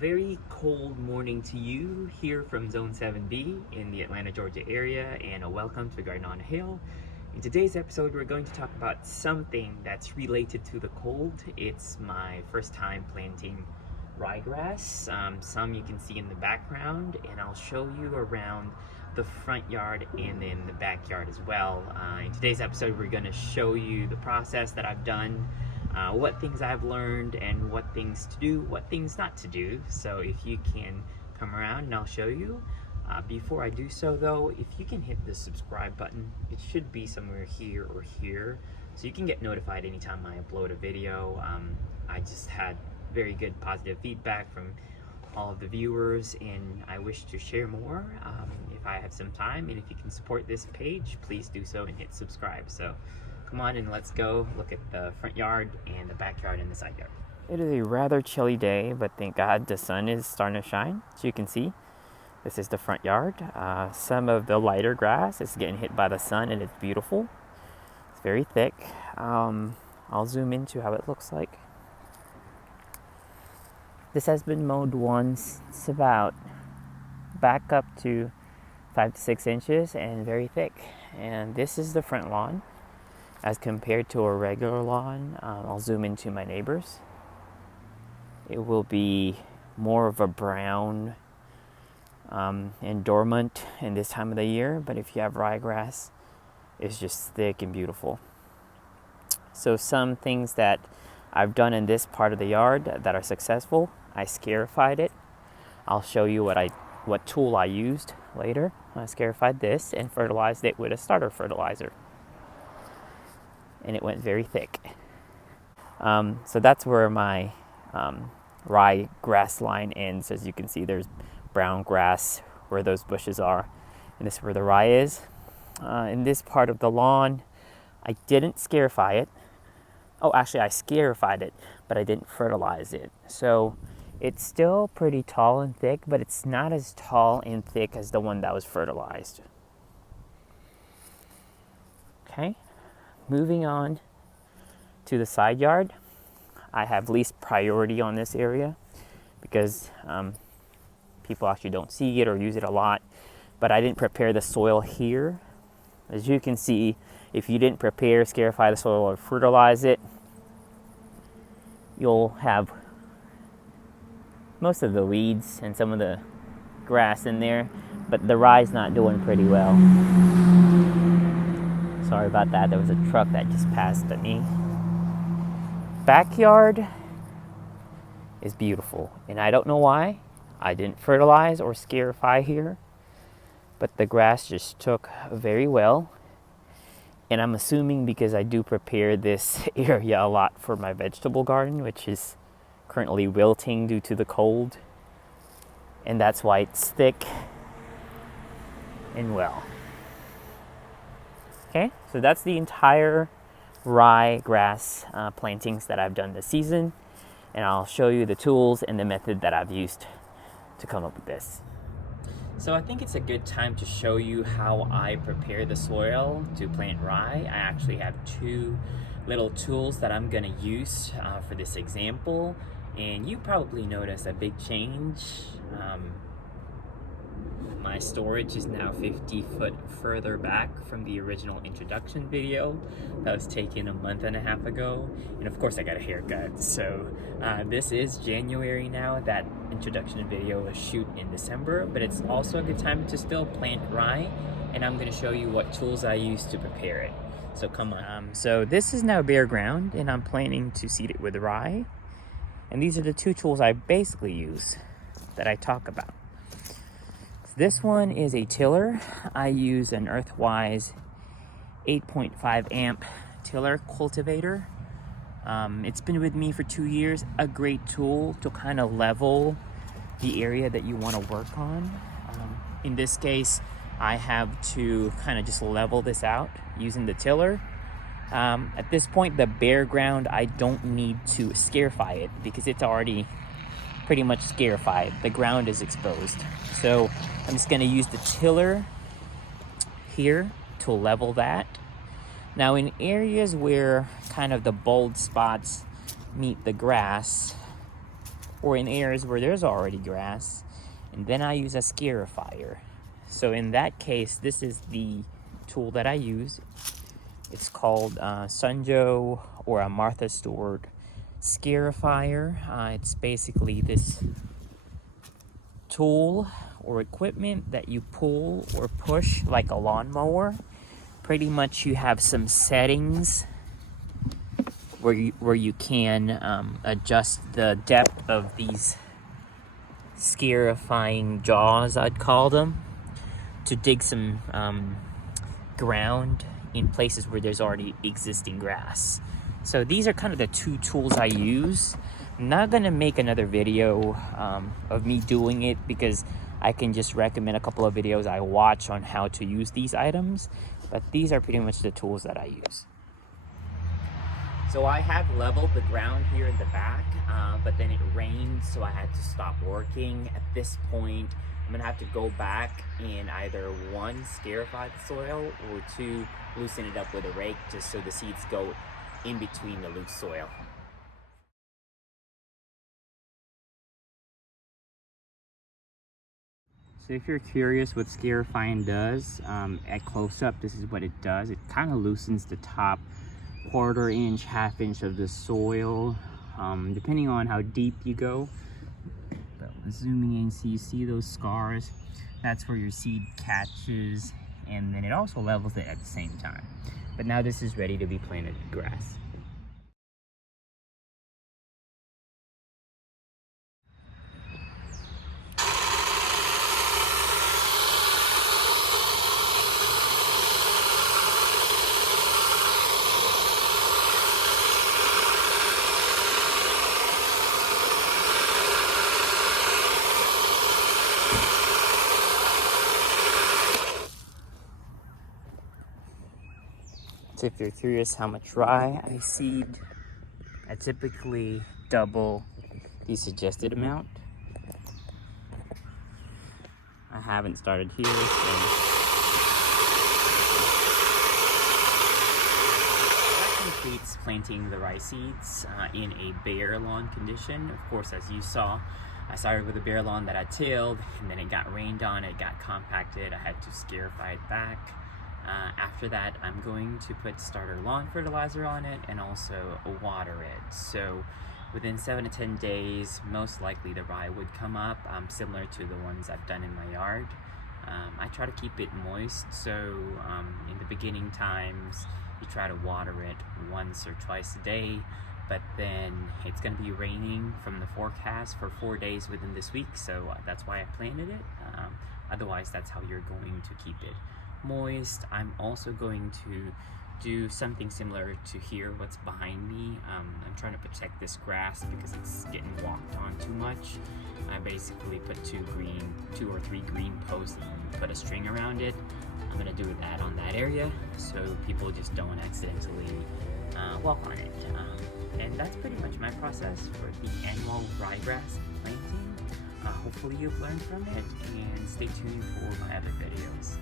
very cold morning to you here from Zone 7B in the Atlanta, Georgia area, and a welcome to Garden on a Hill. In today's episode, we're going to talk about something that's related to the cold. It's my first time planting ryegrass. Some you can see in the background, and I'll show you around the front yard and then the backyard as well. In today's episode, we're going to show you the process that I've done, what things I've learned, and what things to do, what things not to do. So if you can come around and I'll show you. Before I do so though, if you can hit the subscribe button, it should be somewhere here or here, so you can get notified anytime I upload a video. I just had very good positive feedback from all of the viewers, and I wish to share more if I have some time. And if you can support this page, please do so and hit subscribe. So come on and let's go look at the front yard and the backyard and the side yard. It is a rather chilly day, but thank God the sun is starting to shine, as you can see. This is the front yard. Some of the lighter grass is getting hit by the sun, and it's beautiful. It's very thick. I'll zoom into how it looks like. This has been mowed once. It's about back up to 5 to 6 inches and very thick. And this is the front lawn as compared to a regular lawn. I'll zoom into my neighbors. It will be more of a brown and dormant in this time of the year, but if you have ryegrass, it's just thick and beautiful. So some things that I've done in this part of the yard that are successful: I scarified it. I'll show you what tool I used later. I scarified this and fertilized it with a starter fertilizer, and it went very thick. So that's where my ryegrass line ends. As you can see, there's brown grass where those bushes are, and this is where the rye is. In this part of the lawn, I didn't scarify it. Oh, actually I scarified it, but I didn't fertilize it. So it's still pretty tall and thick, but it's not as tall and thick as the one that was fertilized. Okay, moving on to the side yard. I have least priority on this area because people actually don't see it or use it a lot, but I didn't prepare the soil here. As you can see, if you didn't prepare, Scarify the soil, or fertilize it, you'll have most of the weeds and some of the grass in there, but the rye's not doing pretty well. Sorry about that. There was a truck that just passed me. Backyard is beautiful, and I don't know why I didn't fertilize or scarify here, but the grass just took very well. And I'm assuming because I do prepare this area a lot for my vegetable garden, which is currently wilting due to the cold, and that's why it's thick and well. Okay, so that's the entire ryegrass plantings that I've done this season, and I'll show you the tools and the method that I've used to come up with this. So I think it's a good time to show you how I prepare the soil to plant rye. I actually have two little tools that I'm going to use for this example, and you probably noticed a big change. My storage is now 50 foot further back from the original introduction video that was taken a month and a half ago. And of course I got a haircut. So this is January now. That introduction video was shoot in December, but it's also a good time to still plant rye. And I'm gonna show you what tools I use to prepare it. So come on. So this is now bare ground, and I'm planning to seed it with rye. And these are the two tools I basically use that I talk about. This one is a tiller. I use an Earthwise 8.5 amp tiller cultivator. It's been with me for 2 years. A great tool to kind of level the area that you want to work on. In this case, I have to kind of just level this out using the tiller. At this point, the bare ground, I don't need to scarify it because it's already pretty much scarified. The ground is exposed. So I'm just going to use the tiller here to level that. Now in areas where kind of the bold spots meet the grass, or in areas where there's already grass. And then I use a Scarifier. So in that case, this is the tool that I use. It's called Sunjo or a Martha Stewart Scarifier. It's basically this tool or equipment that you pull or push like a lawnmower. Pretty much you have some settings where you can adjust the depth of these scarifying jaws, I'd call them, to dig some ground in places where there's already existing grass. So these are kind of the two tools I use. I'm not gonna make another video of me doing it because I can just recommend a couple of videos I watch on how to use these items, but these are pretty much the tools that I use. So I have leveled the ground here in the back, but then it rained, so I had to stop working. At this point, I'm gonna have to go back and either one, scarify the soil, or two, loosen it up with a rake just so the seeds go in between the loose soil. So if you're curious what Scarifying does, at close up, this is what it does. It kind of loosens the top quarter-inch, half-inch of the soil, depending on how deep you go. But zooming in, so you see those scars. That's where your seed catches, and then it also levels it at the same time. But now this is ready to be planted in grass. So if you're curious how much rye I seed, I typically double the suggested amount. I haven't started here, so that completes planting the rye seeds in a bare lawn condition. Of course, as you saw, I started with a bare lawn that I tilled, and then it got rained on, it got compacted, I had to scarify it back. After that, I'm going to put starter lawn fertilizer on it and also water it. So within 7 to 10 days, most likely the rye would come up, similar to the ones I've done in my yard. I try to keep it moist, so in the beginning times, you try to water it once or twice a day, but then it's going to be raining from the forecast for 4 days within this week, so that's why I planted it. Otherwise, that's how you're going to keep it moist. I'm also going to do something similar to here, what's behind me. I'm trying to protect this grass because it's getting walked on too much. I basically put two or three green posts and put a string around it. I'm gonna do that on that area so people just don't accidentally walk on it. And that's pretty much my process for the annual ryegrass planting. Hopefully you've learned from it, and stay tuned for my other videos.